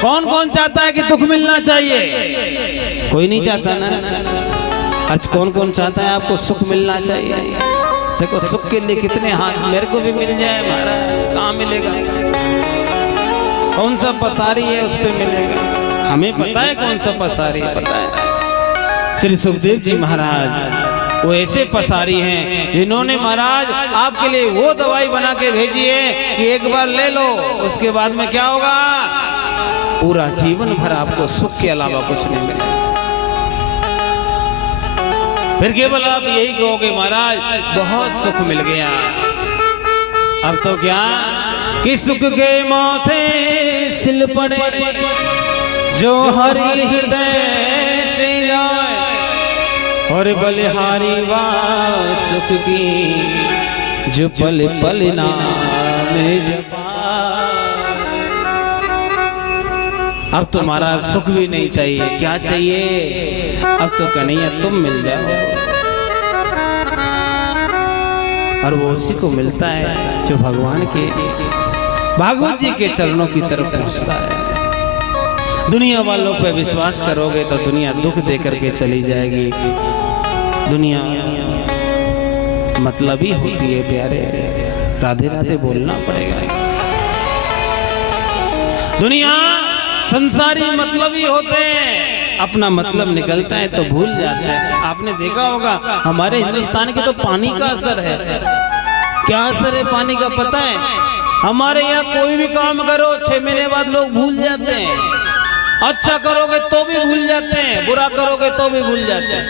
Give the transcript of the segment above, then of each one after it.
कौन कौन चाहता है कि दुख मिलना चाहिए? कोई नहीं चाहता ना। आज कौन कौन चाहता है आपको सुख मिलना चाहिए? देखो सुख के लिए कितने हाथ, मेरे को भी मिल जाए महाराज, कहाँ मिलेगा? कौन सा पसारी है उस पे मिलेगा? हमें पता है कौन सा पसारी है, पता है। श्री सुखदेव जी महाराज वो ऐसे पसारी हैं जिन्होंने महाराज आपके लिए वो दवाई बना के भेजी है कि एक बार ले लो, उसके बाद में क्या होगा? पूरा जीवन भर आपको सुख के अलावा कुछ नहीं मिलेगा। फिर केवल आप यही कहोगे महाराज बहुत सुख मिल गया। अब तो क्या कि सुख के माथे सिल पड़े जो हरि हृदय से जाए, और बलिहारी वा सुख की जो पल पल नाम जपा। अब तुम्हारा सुख भी नहीं चाहिए, क्या चाहिए? अब तो कन्हैया तुम मिल जाओ। और वो उसी को मिलता है जो भगवान के भागवत जी के चरणों की तरफ पहुंचता है। दुनिया वालों पे विश्वास करोगे तो दुनिया दुख दे करके चली जाएगी। दुनिया मतलबी होती है प्यारे, राधे राधे बोलना पड़ेगा। दुनिया संसारी मतलबी होते हैं, अपना मतलब निकलता है तो भूल जाते हैं। आपने देखा होगा हमारे हिंदुस्तान के तो पानी का असर है। क्या असर है पानी का पता है? हमारे यहाँ कोई भी काम करो 6 महीने बाद लोग भूल जाते हैं। अच्छा करोगे तो भी भूल जाते हैं, बुरा करोगे तो भी भूल जाते हैं।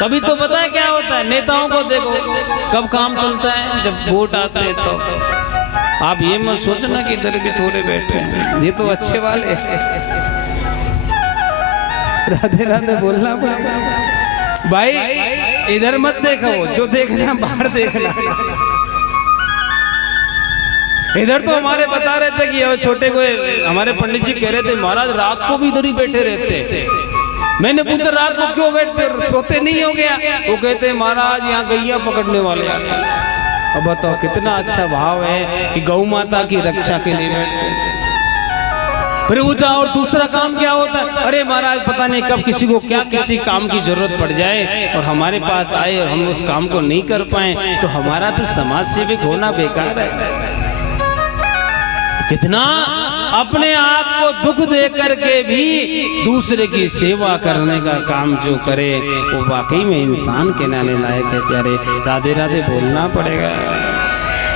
तभी तो पता है क्या होता है? नेताओं को देखो कब काम चलता है, जब वोट आते हैं तो। आप ये मत सोचना कि इधर भी थोड़े बैठे हैं, ये तो अच्छे वाले हैं। राधे राधे बोलना पड़ेगा भाई, इधर मत देखो, जो देखना बाहर देखना। इधर तो हमारे बता रहे थे कि अब छोटे को हमारे पंडित जी कह रहे थे महाराज रात को भी इधर ही बैठे रहते। मैंने पूछा रात को क्यों बैठते, सोते नहीं हो गया? वो कहते महाराज यहाँ गैया पकड़ने वाले आते हैं। अब बताओ कितना अच्छा भाव है कि गौ माता की रक्षा के लिए बैठते। फिर पूछा और दूसरा काम क्या होता है? अरे महाराज पता नहीं कब किसी को क्या किसी काम की जरूरत पड़ जाए और हमारे पास आए और हम उस काम को नहीं कर पाए तो हमारा फिर समाज सेवक होना बेकार है। कितना अपने आप को दुख दे करके भी दूसरे की सेवा करने का काम जो करे वो वाकई में इंसान के नाने लायक है प्यारे। राधे राधे बोलना पड़ेगा।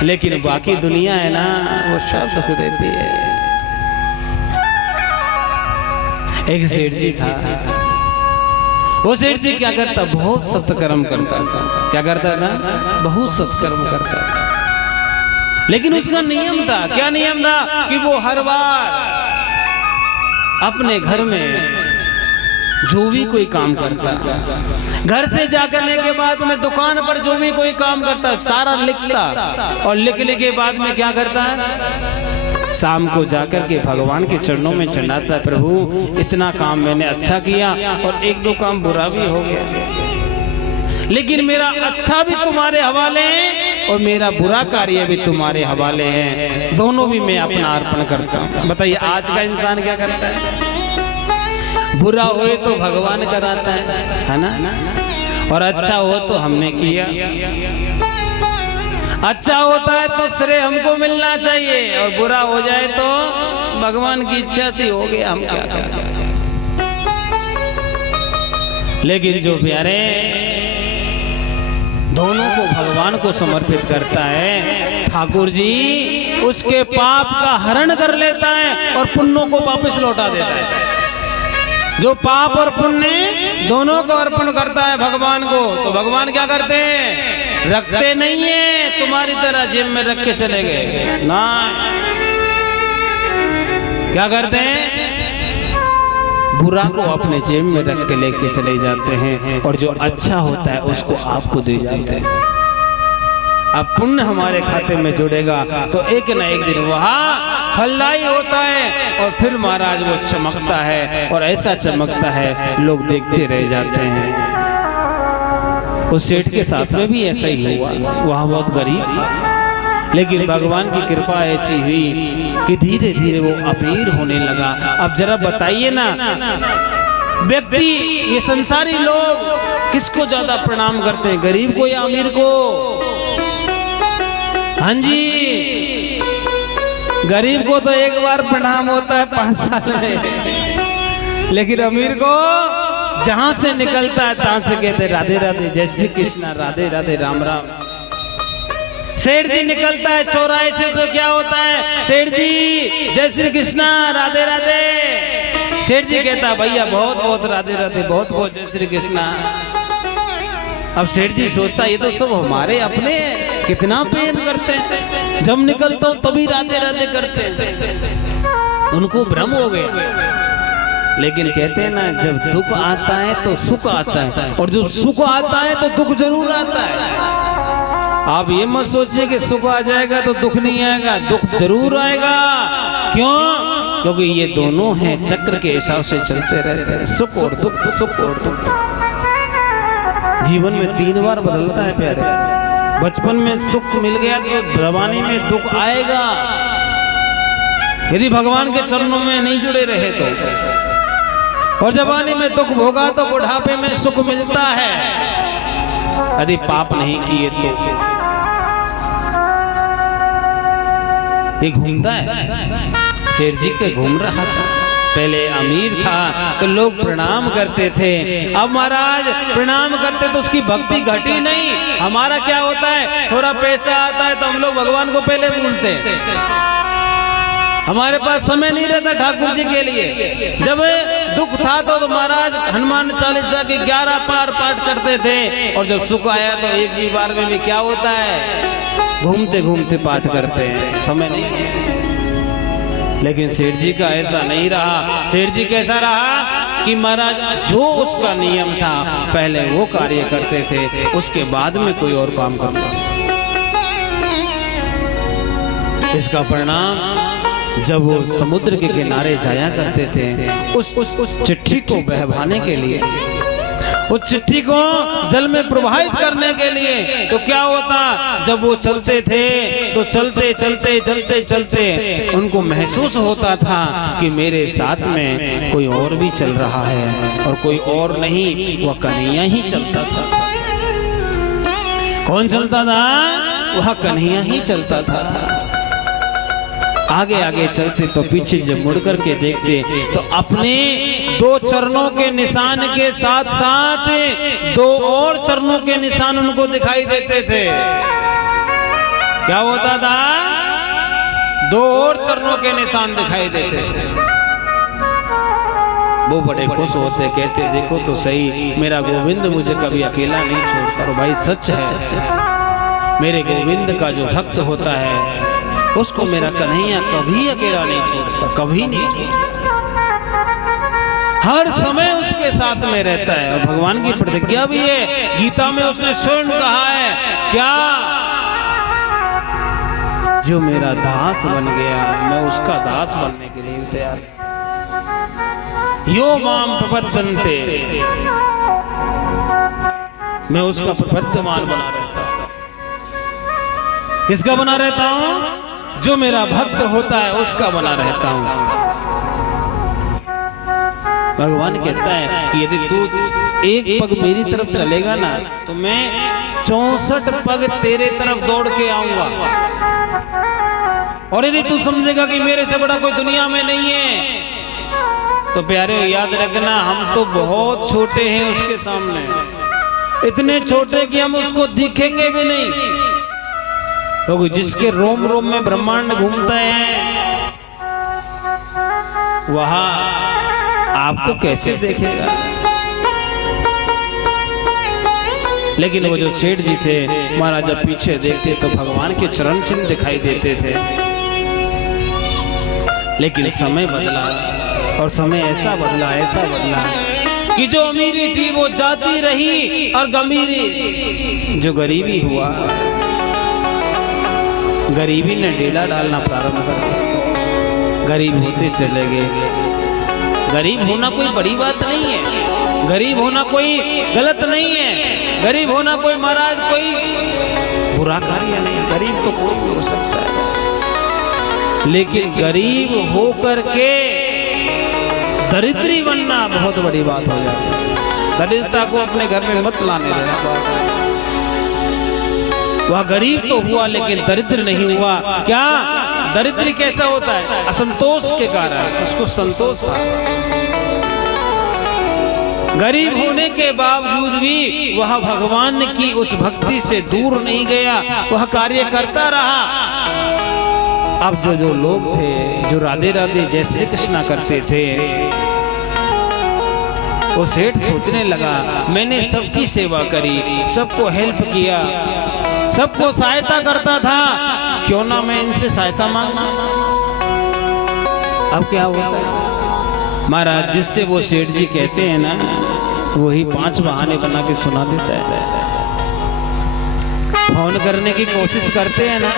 लेकिन बाकी दुनिया है ना वो सब दुख देती है। एक सेठ जी था, वो सेठ जी क्या करता? बहुत सत्कर्म करता था। क्या करता था? बहुत सत्कर्म करता था। लेकिन उसका नियम था, क्या नियम था? कि वो हर बार अपने घर में जो भी कोई काम करता, घर से जाकर के बाद में दुकान पर जो भी कोई काम करता सारा लिखता, और लिखने के बाद में क्या करता है? शाम को जाकर के भगवान के चरणों में चढ़ाता है, प्रभु इतना काम मैंने अच्छा किया और 1-2 काम बुरा भी हो गया, लेकिन मेरा अच्छा भी तुम्हारे हवाले है और मेरा बुरा कार्य भी तुम्हारे हवाले है। दोनों भी मैं अपना अर्पण करता हूँ। बताइए आज का इंसान क्या करता है? बुरा हो तो भगवान कराता है ना? और अच्छा हो तो हमने किया। अच्छा होता है तो श्रेय हमको मिलना चाहिए और बुरा हो जाए तो भगवान की इच्छा थी, हो गया, हम क्या करें। लेकिन जो प्यारे दोनों को भगवान को समर्पित करता है, ठाकुर जी उसके पाप का हरण कर लेता है और पुण्यों को वापस लौटा देता है। जो पाप और पुण्य दोनों को अर्पण करता है भगवान को, तो भगवान क्या करते हैं? रखते नहीं है तुम्हारी तरह जेब में रख के चले गए ना। क्या करते हैं? बुरा को अपने जेब में रख के लेके चले जाते हैं और जो अच्छा होता है उसको आपको दे जाते हैं। अब पुण्य हमारे खाते में जुड़ेगा तो एक न एक दिन वहाँ फलदायी होता है और फिर महाराज वो चमकता है और ऐसा चमकता है लोग देखते रह जाते हैं। उस सेठ के साथ में भी ऐसा ही हुआ। वहाँ बहुत गरीब था, लेकिन भगवान की कृपा ऐसी हुई कि धीरे धीरे वो अमीर होने लगा। अब जरा बताइए ना, व्यक्ति ये संसारी लोग किसको ज्यादा प्रणाम करते हैं, गरीब को या अमीर को? हाँ जी, गरीब को तो एक बार प्रणाम होता है 5 साल में, लेकिन अमीर को जहां से निकलता है तहां से कहते राधे राधे, जय श्री कृष्णा, राधे राधे, राम राम। सेठ जी निकलता है चौराहे से तो क्या होता है, सेठ जी जय श्री कृष्णा, राधे राधे। सेठ जी कहता भैया बहुत बहुत राधे राधे, बहुत बहुत जय श्री कृष्णा। अब सेठ जी सोचता ये तो सब हमारे अपने हैं, कितना प्रेम करते हैं, जब निकलता हूं तभी राधे राधे करते हैं। उनको भ्रम हो गया। लेकिन कहते हैं ना, जब दुख आता है तो सुख आता है, और जब सुख आता है तो दुख जरूर आता है। आप ये मत सोचिए कि सुख आ जाएगा तो दुख नहीं आएगा, दुख जरूर आएगा। क्यों? क्योंकि ये दोनों हैं, चक्र के हिसाब से चलते रहते हैं, सुख और दुख, सुख और दुख। जीवन में 3 बार बदलता है प्यारे। बचपन में सुख मिल गया तो जवानी में दुख आएगा, यदि भगवान के चरणों में नहीं जुड़े रहे तो। और जवानी में दुख भोगा तो बुढ़ापे में सुख मिलता है, यदि पाप नहीं किए तो। ये घूमता है, सेठ जी के घूम रहा था। पहले अमीर था तो लोग प्रणाम करते थे, अब महाराज प्रणाम करते तो उसकी भक्ति घटी नहीं। हमारा क्या होता है, थोड़ा पैसा आता है तो हम लोग भगवान को पहले भूलते हैं, हमारे पास समय नहीं रहता ठाकुर जी के लिए। जब दुख था तो महाराज हनुमान चालीसा के 11 पार पाठ करते थे, और जब सुख आया तो एक ही बार में भी क्या होता है, घूमते घूमते पाठ करते हैं, समय नहीं। लेकिन सेठ जी का ऐसा नहीं रहा। सेठ जी कैसा रहा कि महाराज जो उसका नियम था पहले वो कार्य करते थे, उसके बाद में कोई और काम करता। इसका परिणाम जब वो समुद्र के किनारे जाया करते थे उस चिट्ठी को बहवाने के लिए, उस चिट्ठी को जल में प्रवाहित करने के लिए, तो क्या होता, जब वो चलते थे तो चलते चलते चलते चलते उनको महसूस होता था कि मेरे साथ में कोई और भी चल रहा है, और कोई और नहीं, वह कन्हैया ही चलता था। कौन चलता था? वह कन्हैया ही चलता था। आगे आगे चलते तो पीछे जब मुड़ करके देखते तो अपने 2 चरणों के निशान के साथ साथ 2 और चरणों के निशान उनको दिखाई देते थे। क्या होता था? 2 और चरणों के निशान दिखाई देते थे। वो बड़े खुश होते, कहते देखो तो सही, मेरा गोविंद मुझे कभी अकेला नहीं छोड़ता। और भाई सच है, मेरे गोविंद का जो भक्त होता है उसको मेरा कन्हैया कभी अकेला नहीं छोड़ता, कभी नहीं छोड़ता, हर समय उसके साथ में रहता है। और भगवान की प्रतिज्ञा भी है, गीता में उसने स्वयं कहा है, क्या? जो मेरा दास बन गया मैं उसका दास बनने के लिए तैयार। यो माम प्रपद्यन्ते, मैं उसका प्रपद्यमान बना रहता हूं। किसका बना रहता हूं? जो मेरा भक्त होता है उसका बना रहता हूं। भगवान कहता है कि यदि तू एक पग मेरी तरफ चलेगा ना तो मैं 64 पग तेरे तरफ दौड़ के आऊंगा। और यदि तू समझेगा कि मेरे से बड़ा कोई दुनिया में नहीं है तो प्यारे याद रखना, हम तो बहुत छोटे हैं उसके सामने, इतने छोटे कि हम उसको दिखेंगे भी नहीं। तो जिसके रोम रोम में ब्रह्मांड घूमते हैं वहां आपको कैसे देखेगा? लेकिन वो जो सेठ जी थे महाराज, जब पीछे देखते तो भगवान के चरण चिन्ह दिखाई देते थे। लेकिन समय बदला, और समय ऐसा बदला कि जो अमीरी थी वो जाती रही, और गमीरी जो गरीबी हुआ, गरीबी ने डेरा डालना प्रारंभ कर दिया। गरीब होते चले गए। गरीब होना कोई बड़ी बात नहीं है, गरीब होना कोई गलत नहीं है, गरीब होना कोई महाराज कोई बुरा कार्य नहीं, गरीब तो कोई भी हो सकता है, लेकिन गरीब होकर के दरिद्री बनना बहुत बड़ी बात हो जाती है। दरिद्रता को अपने घर में मत लाने देना। वह गरीब तो हुआ लेकिन दरिद्र नहीं हुआ। क्या दरिद्र कैसा होता है? असंतोष के कारण, उसको संतोष था। गरीब होने के बावजूद भी वह भगवान की उस भक्ति से दूर नहीं गया, वह कार्य करता रहा। अब जो लोग थे जो राधे राधे जय श्री कृष्णा करते थे, वो सेठ सोचने लगा मैंने सबकी सेवा करी, सबको हेल्प किया, सबको सहायता करता था, क्यों ना मैं इनसे सहायता मांगू। अब क्या होता है महाराज, जिससे वो सेठ जी कहते हैं ना, वही 5 बहाने बना के सुना देता है। फोन करने की कोशिश करते हैं ना,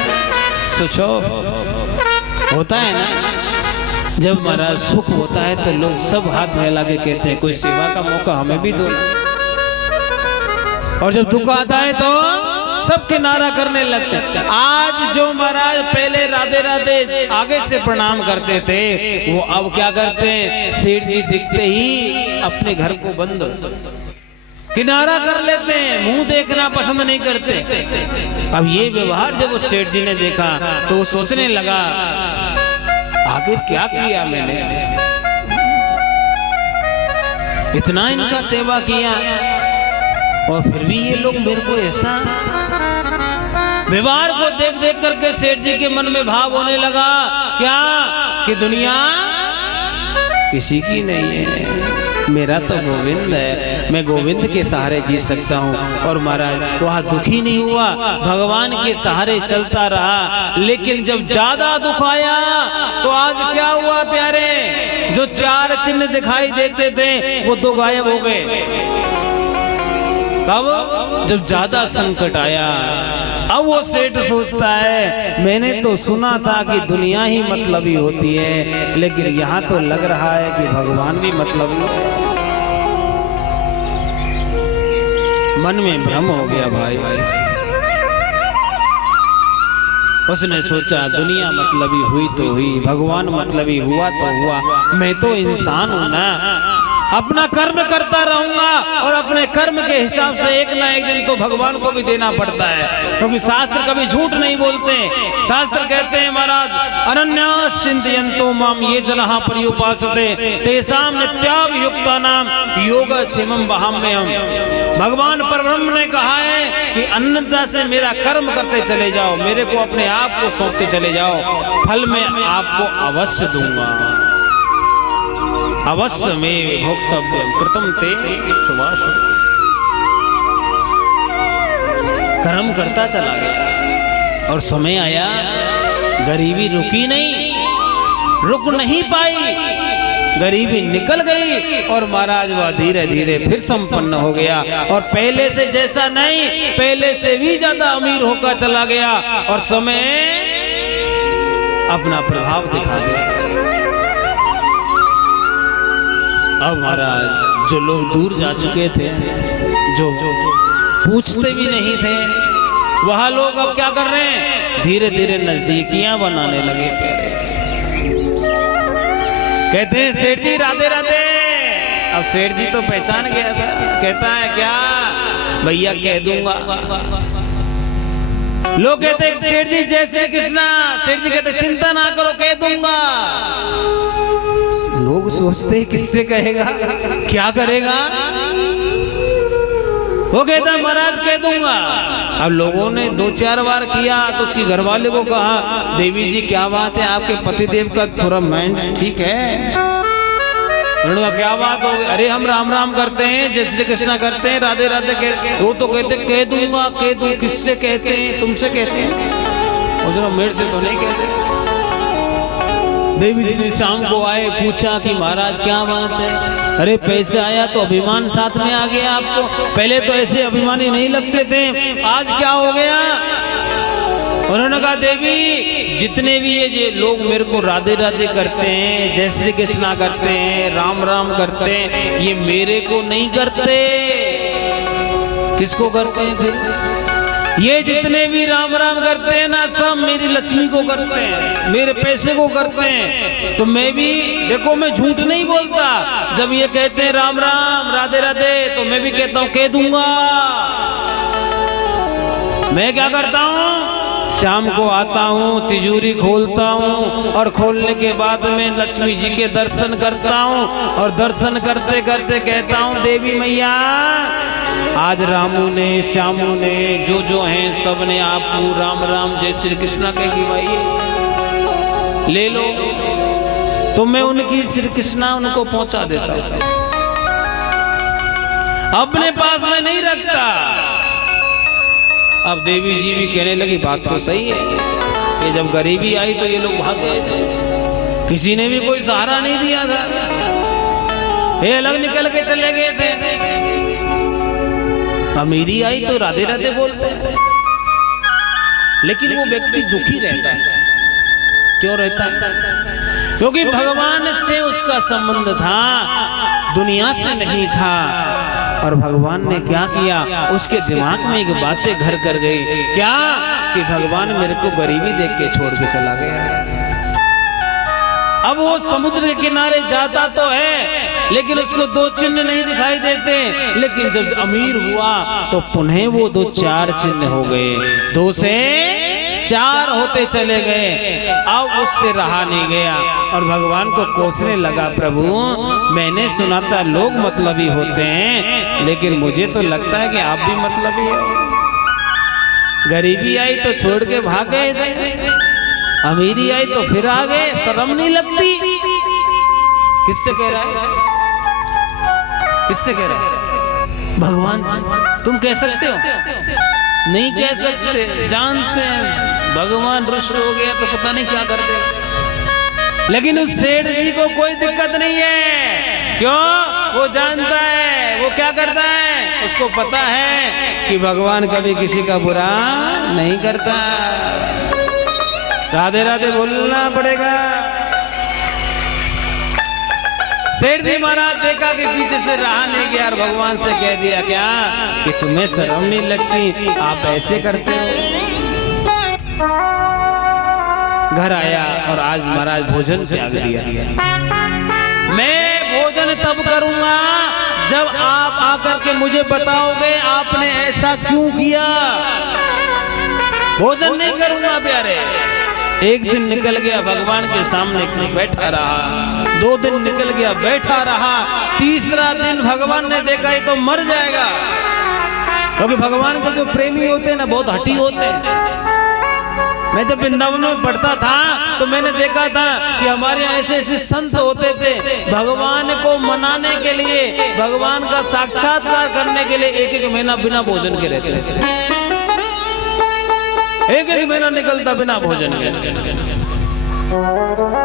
सोचो होता है ना, जब महाराज सुख होता है तो लोग सब हाथ फैला के कहते हैं कोई सेवा का मौका हमें भी दो, और जब दुख आता है तो सब किनारा करने लगते हैं। आज जो महाराज पहले राधे राधे आगे से प्रणाम करते थे, वो अब क्या करते हैं, सेठ जी दिखते ही अपने घर को बंद किनारा कर लेते हैं, मुंह देखना पसंद नहीं करते। अब ये व्यवहार जब उस सेठ जी ने देखा तो वो सोचने लगा आखिर क्या किया मैंने, इतना इनका सेवा किया और फिर भी ये लोग मेरे को ऐसा। व्यवहार को देख देख करके सेठ जी के मन में भाव होने लगा क्या कि दुनिया किसी की नहीं है, मेरा तो गोविंद है, मैं गोविंद के सहारे जी सकता हूँ। और महाराज वह दुखी नहीं हुआ, भगवान के सहारे चलता रहा। लेकिन जब ज्यादा दुख आया तो आज क्या हुआ प्यारे, जो 4 चिन्ह दिखाई देते थे वो 2 गायब हो गए। तब जब ज्यादा संकट आया, अब वो सेठ सोचता है मैंने तो सुना था कि दुनिया ही मतलबी होती है, लेकिन यहाँ तो लग रहा है कि भगवान भी मतलबी है। मन में भ्रम हो गया भाई। उसने सोचा दुनिया मतलबी हुई तो हुई, भगवान मतलबी हुआ तो हुआ, मैं तो इंसान हूं ना, अपना कर्म करता रहूंगा और अपने कर्म के हिसाब से एक ना एक दिन तो भगवान को भी देना पड़ता है, क्योंकि शास्त्र कभी झूठ नहीं बोलते। शास्त्र कहते हैं महाराज अनन्यास चिंतयन्तो माम ये जनाः पर्युपासते तेषां नित्याभियुक्तानां योगक्षेमं वहाम्यहम्। भगवान परब्रह्म ने कहा है कि अन्नता से मेरा कर्म करते चले जाओ, मेरे को अपने आप को सौंपते चले जाओ, फल मैं आपको अवश्य दूंगा। अवश्य में भोक्तव्यम कृतम ते शुभाशु। कर्म करता चला गया और समय आया, गरीबी रुकी नहीं, रुक नहीं पाई, गरीबी निकल गई और महाराज वह धीरे धीरे फिर संपन्न हो गया और पहले से जैसा नहीं, पहले से भी ज्यादा अमीर होकर चला गया और समय अपना प्रभाव दिखा गया। अब महाराज जो लोग दूर जा चुके थे, जो पूछते भी नहीं थे, वह लोग अब क्या कर रहे हैं, धीरे धीरे नजदीकियां बनाने लगे प्यारे। कहते हैं सेठ जी राधे राधे। अब सेठ जी तो पहचान गया था, कहता है क्या भैया कह दूंगा। लोग कहते हैं सेठ जी जय श्री कृष्णा, सेठ जी कहते चिंता ना करो कह दूंगा। लोग सोचते हैं किससे कहेगा, क्या करेगा, वो कहता है महाराज कह दूंगा। अब लोगों ने 2-4 बार किया तो उसकी घरवाले को कहा देवी जी क्या बात है, आपके पतिदेव का थोड़ा माइंड ठीक है। उन्होंने कहा क्या बात हो गई, अरे हम राम राम करते हैं, जय श्री कृष्णा करते हैं, राधे राधे कहते हैं। वो तो कहते कह दूंगा, कह दूं, किससे कहते हैं, तुमसे कहते हैं, और मेरे से तो नहीं कहते। देवी जी ने शाम को आए, पूछा कि महाराज क्या बात है, अरे पैसे आया तो अभिमान साथ में आ गया आपको, पहले तो ऐसे अभिमानी नहीं लगते थे, आज क्या हो गया। उन्होंने कहा देवी जितने भी ये लोग मेरे को राधे राधे करते हैं, जय श्री कृष्णा करते हैं, राम राम करते हैं, ये मेरे को नहीं करते, किसको करते हैं फिर, ये जितने भी राम राम करते हैं ना, सब मेरी लक्ष्मी को करते हैं, मेरे पैसे को करते हैं। तो मैं भी देखो, मैं झूठ नहीं बोलता। जब ये कहते हैं राम राम राधे राधे, तो मैं भी कहता हूं कह दूंगा। मैं क्या करता हूं, शाम को आता हूँ, तिजोरी खोलता हूँ और खोलने के बाद में लक्ष्मी जी के दर्शन करता हूँ और दर्शन करते करते कहता हूँ देवी मैया, आज रामू ने श्यामू ने जो हैं सब ने आपको राम राम जय श्री कृष्णा कह की भाई ले लो। तो मैं उनकी श्री कृष्णा उनको पहुंचा देता हूँ, अपने पास में नहीं रखता। अब देवी जी भी कहने लगी बात तो सही है, ये जब गरीबी आई तो ये लोग भाग गए, किसी ने भी कोई सहारा नहीं दिया था, ये अलग निकल के चले गए थे। अमीरी आई तो राधे राधे बोलते हैं, लेकिन वो व्यक्ति दुखी रहता है। क्यों रहता है? क्योंकि भगवान से उसका संबंध था, दुनिया से नहीं था। और भगवान ने क्या किया, उसके दिमाग में एक बातें घर कर गई, क्या कि भगवान मेरे को गरीबी देख के छोड़ के चला गया। अब वो समुद्र के किनारे जाता तो है, लेकिन उसको दो चिन्ह नहीं दिखाई देते। लेकिन जब अमीर हुआ तो पुनः वो 2-4 चिन्ह हो गए, 2 से 4 होते चले गए। अब उससे रहा नहीं गया और भगवान को कोसने लगा, प्रभु मैंने सुना था लोग मतलबी होते हैं, लेकिन मुझे तो लगता है कि आप भी मतलबी हो। गरीबी आई तो छोड़ के भाग गए थे, अमीरी आई तो फिर आ गए, शर्म नहीं लगती? किससे कह रहा है, किससे कह रहा है? भगवान तुम कह सकते हो? नहीं कह सकते, जानते हैं भगवान रुष्ट हो गया तो पता नहीं क्या कर देगा। लेकिन उस सेठ जी को कोई दिक्कत नहीं है, क्यों? वो जानता है वो क्या करता है, उसको पता है कि भगवान कभी किसी का बुरा नहीं करता। राधे राधे बोलना पड़ेगा। सेठ जी महाराज देखा कि पीछे से रहा नहीं गया और भगवान से कह दिया क्या कि तुम्हें शर्म नहीं लगती, आप ऐसे करते हो। घर आया और आज महाराज भोजन त्याग दिया। मैं भोजन तब करूंगा जब आप आकर के मुझे बताओगे आपने ऐसा क्यों किया। भोजन नहीं करूंगा प्यारे। एक दिन निकल गया, भगवान के सामने बैठा रहा, 2 दिन निकल गया, बैठा रहा, तीसरा दिन भगवान ने देखा ये तो मर जाएगा। क्योंकि भगवान के जो प्रेमी होते हैं ना, बहुत हठी होते हैं। मैं जब वृंदावन में पढ़ता था तो मैंने देखा था कि हमारे यहाँ ऐसे ऐसे संत होते थे, भगवान को मनाने के लिए, भगवान का साक्षात्कार करने के लिए 1-1 महीना बिना भोजन के रहते थे। 1-1 महीना निकलता बिना भोजन के।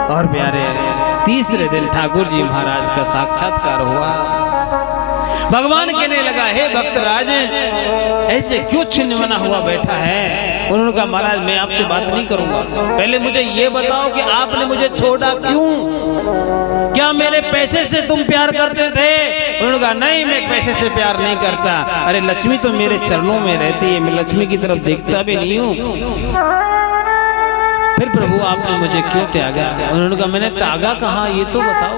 और प्यारे तीसरे दिन ठाकुर जी महाराज का साक्षात्कार हुआ। भगवान कहने लगा, हे भक्तराज ऐसे क्यों छिन्न बना हुआ बैठा है। उन्होंने कहा महाराज मैं आपसे बात नहीं करूंगा, पहले मुझे ये बताओ कि आपने मुझे छोड़ा क्यों, क्या मेरे पैसे से तुम प्यार करते थे। उन्होंने कहा नहीं मैं पैसे से प्यार नहीं करता, अरे लक्ष्मी तो मेरे चरणों में रहती है, मैं लक्ष्मी की तरफ देखता भी नहीं हूँ। फिर प्रभु आपने मुझे क्यों त्यागा। उन्होंने कहा मैंने त्यागा कहाँ, ये तो बताओ।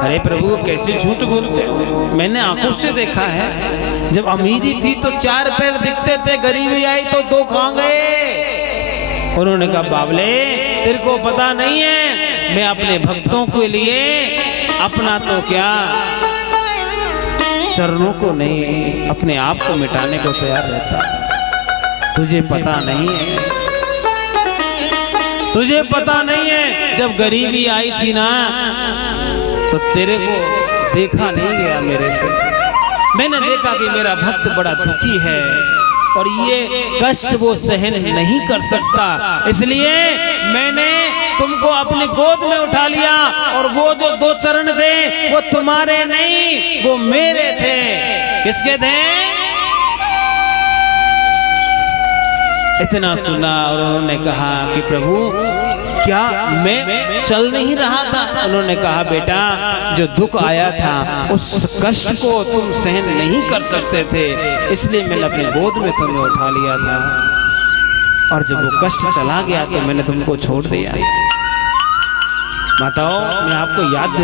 अरे प्रभु कैसे झूठ बोलते हो, मैंने आंखों से देखा है, जब अमीरी थी तो 4 पैर दिखते थे, गरीबी आई तो 2 कहाँ गए। उन्होंने कहा बाबले तेरे को पता नहीं है, मैं अपने भक्तों के लिए अपना तो क्या चरणों को नहीं, अपने आप को मिटाने को तैयार रहता। तुझे पता नहीं है, तुझे पता नहीं है, जब गरीबी आई थी ना तो तेरे को देखा नहीं गया मेरे से। मैंने देखा कि मेरा भक्त बड़ा दुखी है और ये कष्ट वो सहन नहीं कर सकता, इसलिए मैंने तुमको अपनी गोद में उठा लिया और वो जो 2 चरण थे वो तुम्हारे नहीं, वो मेरे थे। किसके थे? इतना सुना और उन्होंने कहा कि प्रभु क्या मैं चल नहीं रहा था? उन्होंने कहा बेटा जो दुख आया था उस कष्ट को तुम सहन नहीं कर सकते थे, इसलिए मैंने अपनी गोद में तुम्हें उठा लिया था, और जब वो कष्ट चला गया तो मैंने तुमको छोड़ दिया। माताओं, मैं आपको याद